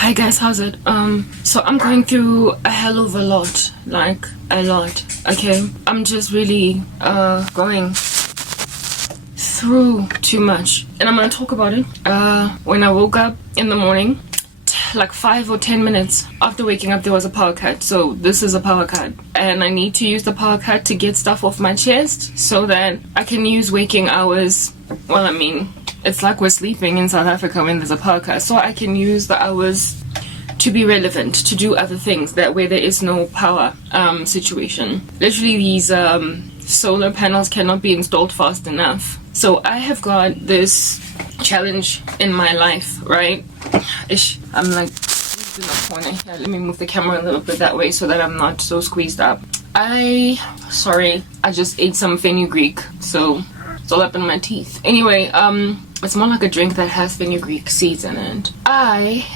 Hi guys, how's it? So I'm going through a hell of a lot, like a lot, okay? I'm just really, going through too much, and I'm gonna talk about it. When I woke up in the morning, like 5 or 10 minutes after waking up, there was a power cut. So this is a power cut, and I need to use the power cut to get stuff off my chest so that I can use waking hours. Well, I mean, it's like we're sleeping in South Africa when there's a power cut, so I can use the hours to be relevant, to do other things that where there is no power situation. Literally, these solar panels cannot be installed fast enough. So I have got this challenge in my life, right? I'm like in the corner here. Let me move the camera a little bit that way so that I'm not so squeezed up. I just ate some fenugreek, so it's all up in my teeth. Anyway, it's more like a drink that has fenugreek seeds in it. I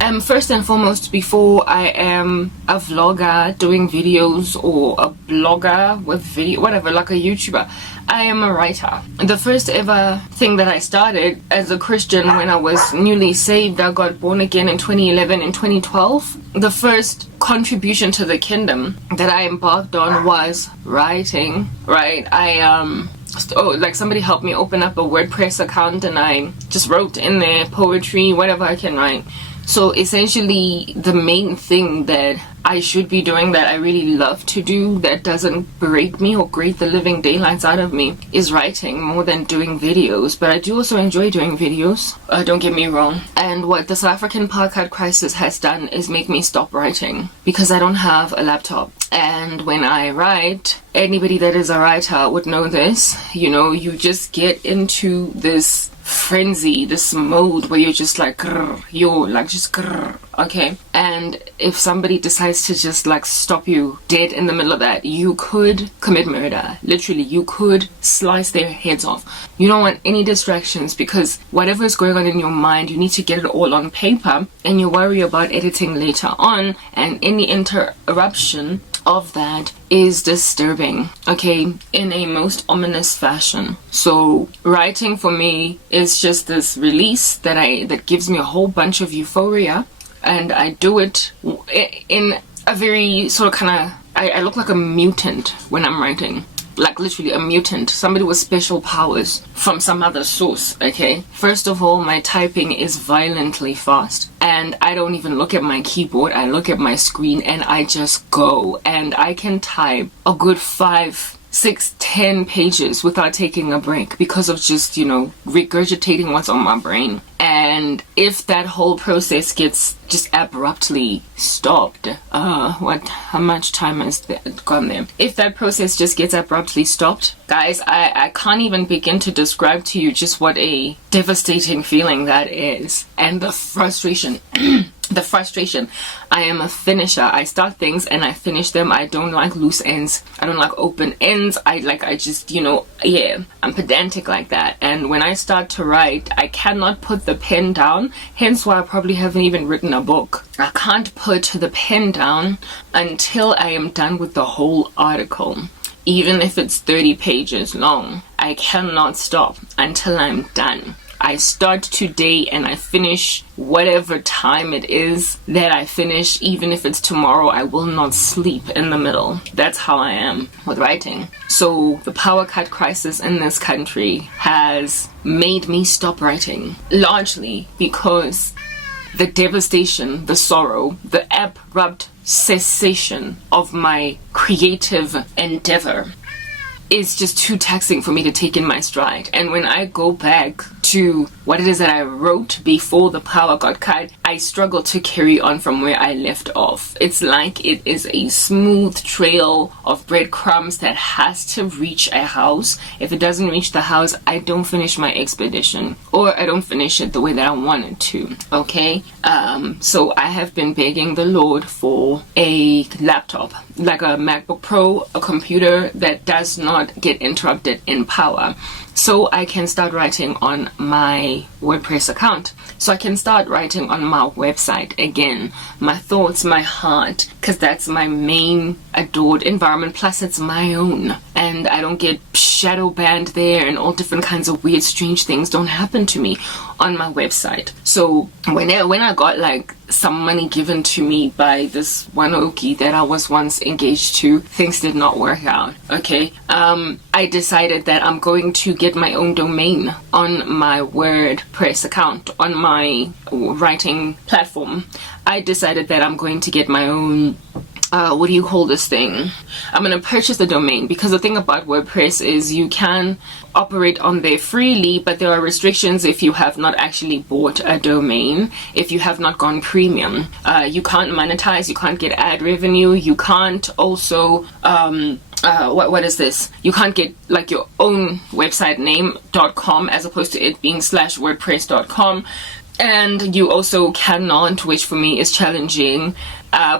am first and foremost, before I am a vlogger doing videos or a blogger with video, whatever, like a YouTuber, I am a writer. The first ever thing that I started as a Christian when I was newly saved, I got born again in 2011 and 2012. The first contribution to the kingdom that I embarked on was writing, right? Like somebody helped me open up a WordPress account, and I just wrote in there poetry, whatever I can write. So essentially, the main thing that I should be doing, that I really love to do, that doesn't break me or grate the living daylights out of me, is writing more than doing videos. But I do also enjoy doing videos, don't get me wrong. And what the South African apartheid crisis has done is make me stop writing, because I don't have a laptop. And when I write, anybody that is a writer would know this, you know, you just get into this frenzy, this mode where you're just like, okay? And if somebody decides to just like stop you dead in the middle of that, you could commit murder. Literally, you could slice their heads off. You don't want any distractions, because whatever is going on in your mind, you need to get it all on paper, and you worry about editing later on, and any interruption of that is disturbing, okay, in a most ominous fashion. So writing for me is just this release that gives me a whole bunch of euphoria, and I do it in a very sort of kind of, I look like a mutant when I'm writing. Like literally a mutant, somebody with special powers from some other source, okay? First of all, my typing is violently fast, and I don't even look at my keyboard. I look at my screen and I just go, and I can type a good 5, 6, 10 pages without taking a break, because of just, you know, regurgitating what's on my brain. And if that whole process gets just abruptly stopped, how much time has gone there? If that process just gets abruptly stopped, guys, I can't even begin to describe to you just what a devastating feeling that is. And the frustration. The frustration. I am a finisher. I start things and I finish them. I don't like loose ends. I don't like open ends. I just, you know, yeah, I'm pedantic like that. And when I start to write, I cannot put the pen down. Hence why I probably haven't even written a book. I can't put the pen down until I am done with the whole article. Even if it's 30 pages long, I cannot stop until I'm done. I start today and I finish whatever time it is that I finish. Even if it's tomorrow, I will not sleep in the middle. That's how I am with writing. So the power cut crisis in this country has made me stop writing, largely because the devastation, the sorrow, the abrupt cessation of my creative endeavor is just too taxing for me to take in my stride. And when I go back to what it is that I wrote before the power got cut, I struggle to carry on from where I left off. It's like it is a smooth trail of breadcrumbs that has to reach a house. If it doesn't reach the house, I don't finish my expedition, or I don't finish it the way that I wanted to, okay? So I have been begging the Lord for a laptop, like a MacBook Pro, a computer that does not get interrupted in power, so I can start writing on my WordPress account, so I can start writing on my website again, my thoughts, my heart, because that's my main adored environment, plus it's my own, and I don't get shit shadow banned there and all different kinds of weird, strange things don't happen to me on my website. So when I got like some money given to me by this one Okie that I was once engaged to, things did not work out. Okay. I decided that I'm going to get my own domain on my WordPress account, on my writing platform. I decided that I'm going to get my own what do you call this thing? I'm going to purchase the domain, because the thing about WordPress is you can operate on there freely, but there are restrictions if you have not actually bought a domain, if you have not gone premium. You can't monetize, you can't get ad revenue, you can't also what is this? You can't get like your own website name .com as opposed to it being /wordpress.com. And you also cannot, which for me is challenging,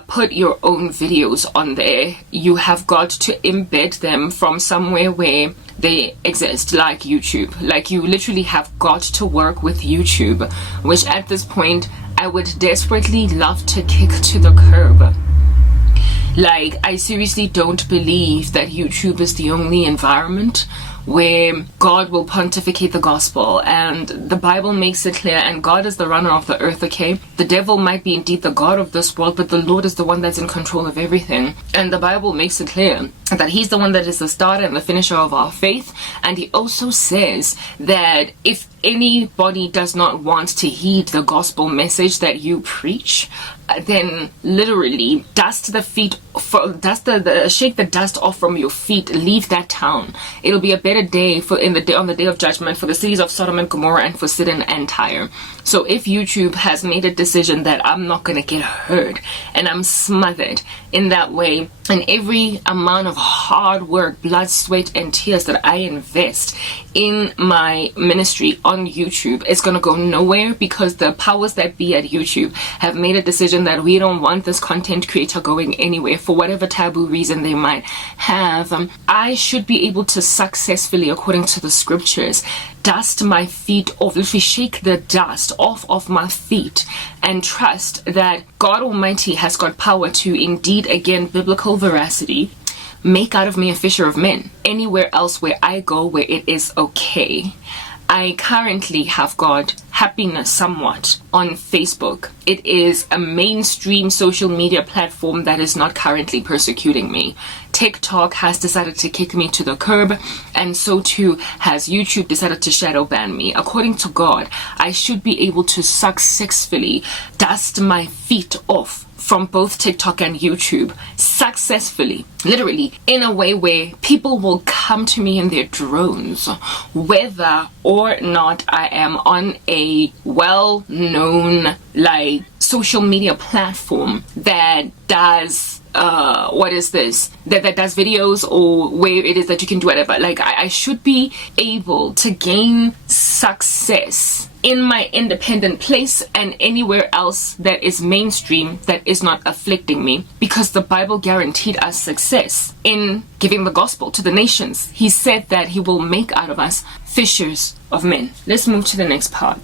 put your own videos on there. You have got to embed them from somewhere where they exist, like YouTube. Like, you literally have got to work with YouTube, which at this point I would desperately love to kick to the curb. Like, I seriously don't believe that YouTube is the only environment where God will pontificate the gospel, and the Bible makes it clear, and God is the runner of the earth, okay? The devil might be indeed the God of this world, but the Lord is the one that's in control of everything. And the Bible makes it clear that he's the one that is the starter and the finisher of our faith. And he also says that if anybody does not want to heed the gospel message that you preach, then literally shake the dust off from your feet, leave that town. It'll be a better day on the day of judgment for the cities of Sodom and Gomorrah and for Sidon and Tyre. So if YouTube has made a decision that I'm not going to get hurt and I'm smothered in that way, and every amount of hard work, blood, sweat, and tears that I invest in my ministry on YouTube is going to go nowhere, because the powers that be at YouTube have made a decision that we don't want this content creator going anywhere for whatever taboo reason they might have. I should be able to successfully, according to the scriptures, dust my feet off, literally shake the dust off of my feet, and trust that God Almighty has got power to indeed, again, biblical veracity, make out of me a fisher of men anywhere else where I go where it is okay. I currently have got happiness somewhat on Facebook. It is a mainstream social media platform that is not currently persecuting me. TikTok has decided to kick me to the curb, and so too has YouTube decided to shadow ban me. According to God, I should be able to successfully dust my feet off from both TikTok and YouTube successfully, literally, in a way where people will come to me in their drones, whether or not I am on a well-known like social media platform that does that does videos, or where it is that you can do whatever. Like, I should be able to gain success in my independent place and anywhere else that is mainstream that is not afflicting me, because the Bible guaranteed us success in giving the gospel to the nations. He said that he will make out of us fishers of men. Let's move to the next part.